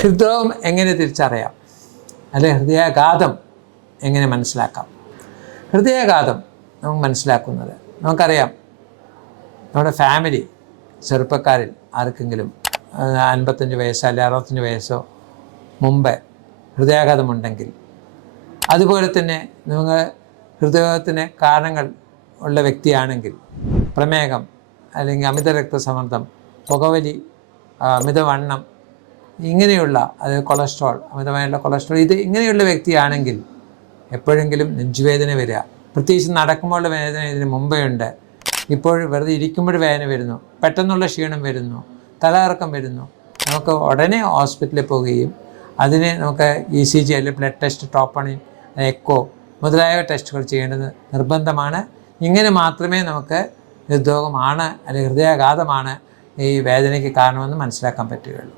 ഹൃദ്രോഗം എങ്ങനെ തിരിച്ചറിയാം, അല്ലെങ്കിൽ ഹൃദയാഘാതം എങ്ങനെ മനസ്സിലാക്കാം? ഹൃദയാഘാതം നമുക്ക് മനസ്സിലാക്കുന്നത്, നമുക്കറിയാം നമ്മുടെ ഫാമിലി ചെറുപ്പക്കാരിൽ ആർക്കെങ്കിലും 55 വയസ്സോ അല്ലെങ്കിൽ 65 വയസ്സോ മുമ്പ് ഹൃദയാഘാതമുണ്ടെങ്കിൽ, അതുപോലെ തന്നെ നിങ്ങൾ ഹൃദയത്തിന് കാരണങ്ങൾ ഉള്ള വ്യക്തിയാണെങ്കിൽ, പ്രമേഹം അല്ലെങ്കിൽ അമിത രക്തസമ്മർദ്ദം, പുകവലി, അമിതവണ്ണം, ഇങ്ങനെയുള്ള കൊളസ്ട്രോൾ, അമിതമായുള്ള കൊളസ്ട്രോൾ, ഇങ്ങനെയുള്ള വ്യക്തിയാണെങ്കിൽ എപ്പോഴെങ്കിലും നെഞ്ചുവേദന വരിക, പ്രത്യേകിച്ച് നടക്കുമ്പോഴുള്ള വേദന ഇതിന് മുമ്പേ ഉണ്ട്, ഇപ്പോൾ വെറുതെ ഇരിക്കുമ്പോൾ വേദന വരുന്നു, പെട്ടെന്നുള്ള ക്ഷീണം വരുന്നു, തലകറക്കം വരുന്നു, നമുക്ക് ഉടനെ ഹോസ്പിറ്റലിൽ പോവുകയും അതിന് നമുക്ക് ECG അല്ലെങ്കിൽ ബ്ലഡ് ടെസ്റ്റ്, ടോപ്പണിൻ, എക്കോ മുതലായ ടെസ്റ്റുകൾ ചെയ്യേണ്ടത് നിർബന്ധമാണ്. ഇങ്ങനെ മാത്രമേ നമുക്ക് ഹൃദ്രോഗമാണ് അല്ലെങ്കിൽ ഹൃദയാഘാതമാണ് ഈ വേദനയ്ക്ക് കാരണമെന്ന് മനസ്സിലാക്കാൻ പറ്റുകയുള്ളൂ.